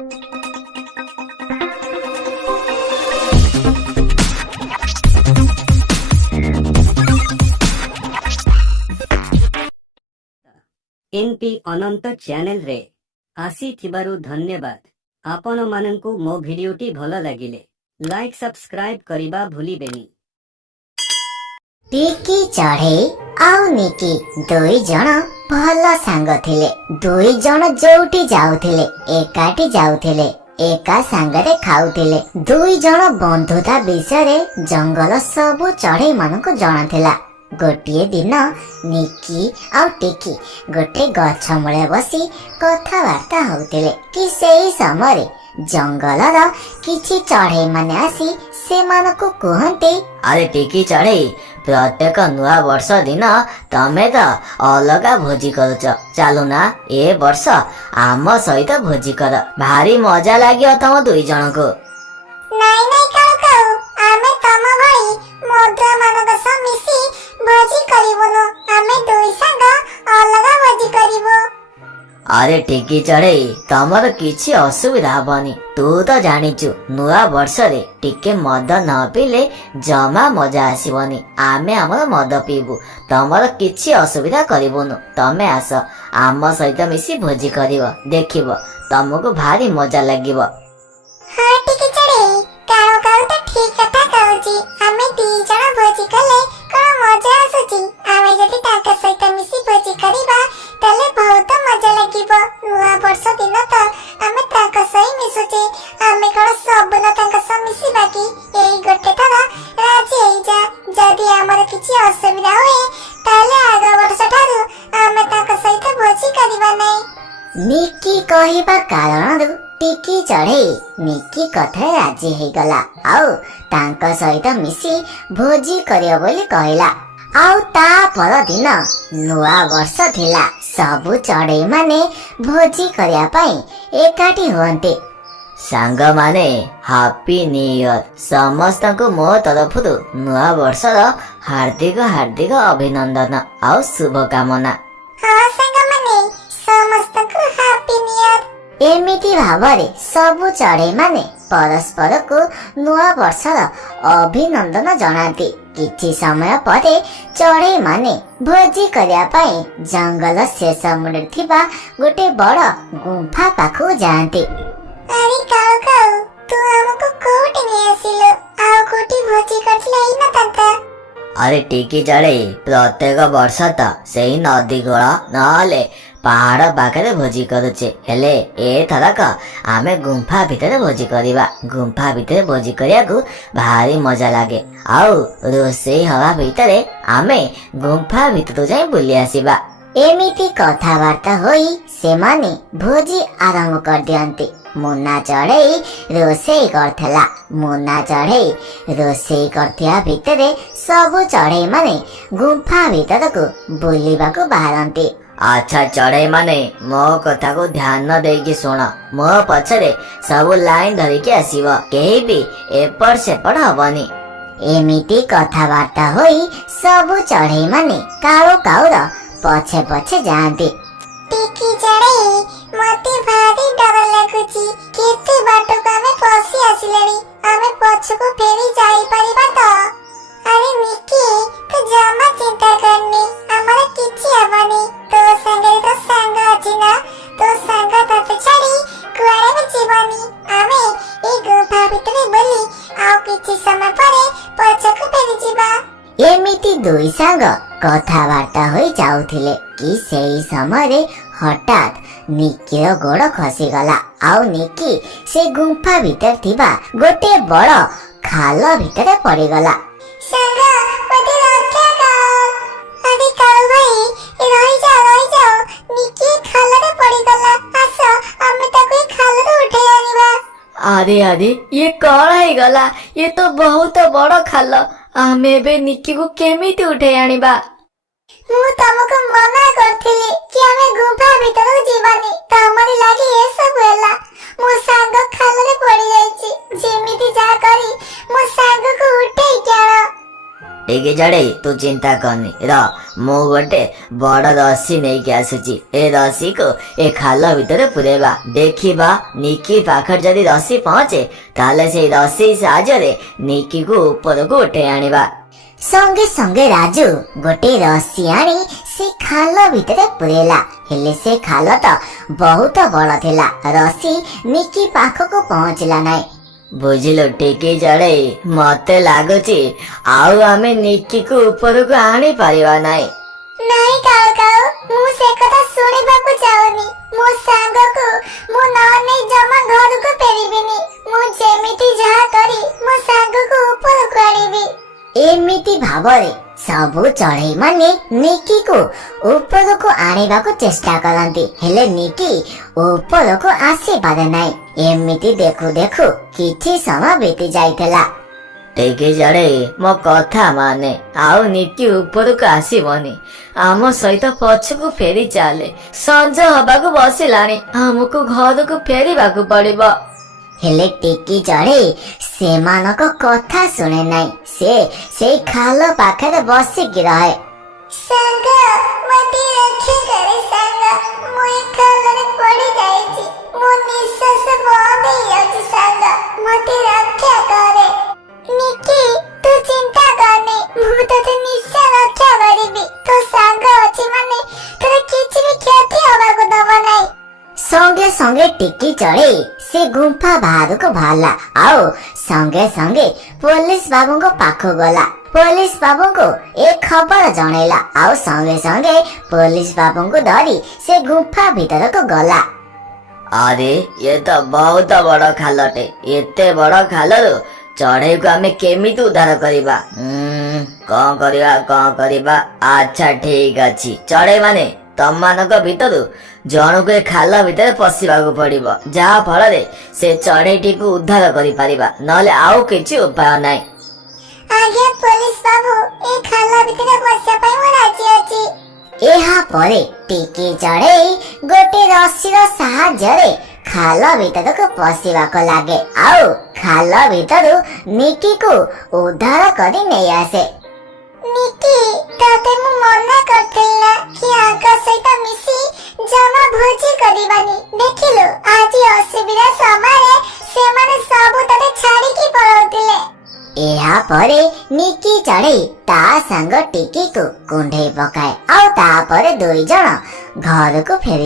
NP अनंत channel रे आसी थिबारु धन्यवाद। आपण माननकु मो भिडियोटी भल लागिले लाइक सब्सक्राइब करिबा भूलिबेनी। टिकी चढ़े आउ निकी दुई जण भल सांग थिले। दुई जण जोउटी जाउथिले एकाठी जाउथिले एका सांगरे खाउथिले। दुई जण बंधुता विषय जंगल सबु चढ़े मानकु जणाथिला। गोटे दिन निकी आउ टिकी गोटे गछ मूले बसी कथबार्ता होउथिले कि सेही समय जंगलर किछि चढ़े माने आसी सेमानकु कहन्ते, अरे टिकी चढ़े प्रत्येक नुआ वर्ष दिन तमे तो अलगा भोजी करुच, चालू ना ए वर्ष आम सहित भोजी कर, भारी मजा लागियो तम दुई जन को। नाइ नाइ काउ काउ आमे तम भई मधुआ मानक स मिसी भोजी करिवनु। आमे दुई संग अलगा भोजी करिवो। अरे टिकी चढ़े तमर किछि असुविधा हबनी। तू तो जानिचु नुआ वर्ष रे टिके मद न पीले जमा मजा आसीबनी। आमे हमर मद पीबू, तमर किछि असुविधा करिवनु। तमे आस आम सहित मिसी भोजी करिवो, देखिबो तमको भारी मजा लागिबो। हां टिकी चढ़े काउ काउ तो ठीक कथा कहउची। आमे दी जण भोजी कले कोन मजा आसुची। आमे जदि ताका सहित मिसी भोजी करिबा तले बहुत मजा लागिबो। नुआ वर्ष दिन तो आमे ताका सही मिसुचे, आमे कोन सब न ताका स मिसी बाकी एई गोटे थर राजी हेई जा। जदि हमर किछि असुविधा होए ताले आगा वर्ष ठारू आमे ताका सहित भोजी करिबा नै। निकी कहिबा कारण टिकी चढ़े निकी कथा राजी हे गला आउ तांका सहित मिसी भोजी करियो बोली कहला। आउ ता पर दिन नुआ वर्ष थिला। सबु चढ़े माने भोजी करिया पई एकाठी होंते। सांग माने हैप्पी न्यू ईयर। समस्त को मो तरफरु नुआ वर्षर हार्दिक हार्दिक अभिनंदन आउ शुभकामना। हां संग माने समस्त को हैप्पी न्यू ईयर। एमिति भावरे सबु चढ़े माने परस्पर को नुआ वर्षर अभिनंदन जनाती। किछि समय परे चढ़े माने भोजी करिया पई जंगल शेष मुंडे थिबा गोटे बड़ गुंफा पाखु जांती। अरे काउ काउ तू हमको कोठी ने आसिलो आउ कोठी भोजी करले इ न तंता। अरे टिकी चढ़े प्रत्येक वर्ष त सेही नदी गोळ नले पहाड़ पाखे भोजी करुचे, हेले ए थरक आमे गुंफा भितर भोजी करिबा। गुंफा भितर भोजी करिया को भारी मजा लागे। आउ रोसई हवा भितरे आमे गुंफा भितर जाई बुली आसीबा। एमिति कथावार्ता होई से माने भोजी आरंभ कर दियंती। मुन्ना चढ़े रोसई करथला। मुन्ना चढ़े रोसई करथिया भितरे सबु चढ़े माने गुंफा भितर को बुलिबा को बाहरंती। अच्छा चढ़े माने मो कथा को ध्यान देकी सुन। मो पछरे सब लाइन धरिकी आसीब, केही भी एपट सेपट हबनी। एमिति कथावार्ता होई सबु चढ़े माने कालो काउर पछे पछे जांती। टिकी चढ़े मते भारी डर लागुची। केते बाटो कामे फसी आसिलेनी, आमे पछको फेरी जाई परिबा तो। अरे निकी तू जमा चिंता करनी, हमरा किछि हबनी। तो संगे तो संग अछि ना, तो संग तते छड़ी कुआरे में जीवनी। आमे ए गुफा भितरे बोली आउ किछि समय परे पछको फेरी जीवा। एमिति दुई संग कथावार्ता होई जाउथिले कि सेही समय हठात निकीर गोड़ खसी गला। आउ निकी से गुंफा भितर थिबा गोटे बड़ खाल भितरे पड़ी गला। संग मते रक्षा कर। अरे काऊ भाई रही जाओ निकी खाल रे पड़ी गला। आसो हमें ताको खाल रे उठे आनिबा। अरे अरे ये कौन है गला? ये तो बहुत बड़ खाल। आमे बे निकी को केमिति उठे आनिबा? मु तमको मना करथिली कि हमें गुंफा भीतर जीवानी, तमरी लागी ए सब होला। मो सांग खाल रे पड़ी जाईची, जेमिति जा करी मो सांग को उठे केण। टिकी चढ़े तू चिंता करनी र, मु गोटे बड़ रस्सी नहीं के आसुची ए रस्सी को ए खाल भितर पुरेबा देखिबा निकी पाखर जदि रस्सी पहुंचे ताले से रस्सी साहाय्य निकी को ऊपर को उठे आनिबा। संगे संगे राजू गोटे रस्सी आनी से खाल भितर पुरेला हेले से खाल तो बहुत बड़ थिला रस्सी निकी पाखको पहुंचला नाही। बुझिलो टिकी चढ़े मते लागुची आउ आमे निकी को ऊपर को आनी पारिबा नाही। नाही काऊ काऊ मु से कथा सुनिबाकू चाहूनी मो सांग को मु न नहीं जमा घर को फेरिबिनी मु जेमिति जहा करी मो सांग को ऊपर को आनिबी। एमिति भावरे सबु चढ़ई माने निकी को ऊपर को आनिबाकू चेष्टा करंती हेले निकी ऊपर को आसी पारे नाही। एमिति देखु देखु किछि समय बीती जाइतला। टिकी चढ़े मो कथा माने आउ निकी ऊपर को आसीबनी आम सहित पछकू फेरी चाले संज हबाकू बसिलाणी हमको घर को फेरिबाकू पड़िबो। हेले टिकी चढ़े सेमानक कथा सुने नाही से खाल पाखरे बसिकी रहे। संग मते रक्षा करे संग मु खालरे पड़ी जाईची मु निश्वास बंद होई संग मते रक्षा करे। निकी तू चिंता करने मु तते निश्चय रक्षा करिबी तो संग अछि माने तोरे किछि भी क्षति होबा को दबो नाही। संगे संगे टिकी चढ़े से गुंफा बाहर को बाहरला आओ संगे संगे पुलिस बाबू को पाखो गला। पुलिस बाबू को एक खबर जणेला आओ संगे संगे पुलिस बाबू को धरी से गुंफा भीतर को गला। अरे ये तो बहुत बड़ खालटे एते बड़ खालरू चढ़े को आमे केमिति उद्धार करिबा कौन करिबा अच्छा ठीक अछि चढ़े माने तम मानक भितरु जन को खाल भितर पशिबाकू पड़िबो जहा फल से चढ़ेटी को उद्धार करि परिबा नले आउ किछि उपाय नाही। आगे पुलिस बाबू ए खाल भितर पसिया पई म राजी अछि। एहा परे टिकी चढ़े गोटे रस्सी रो साहाय्य रे खाल भितर को पशिबाको लागे आउ खाल भितरु निकी को उद्धार करि नै आसे। निकी ताते मु मना करथिला कि आका सहित मिसी जमा भोजी करिबानी देखिलो आज असुविधा समय से माने सब तते छाड़ी की पळौतिले। एहा परे निकी चढ़े ता संग टिकी को कुंढे पकाए आउ ता परे दुई जण घर को फेरी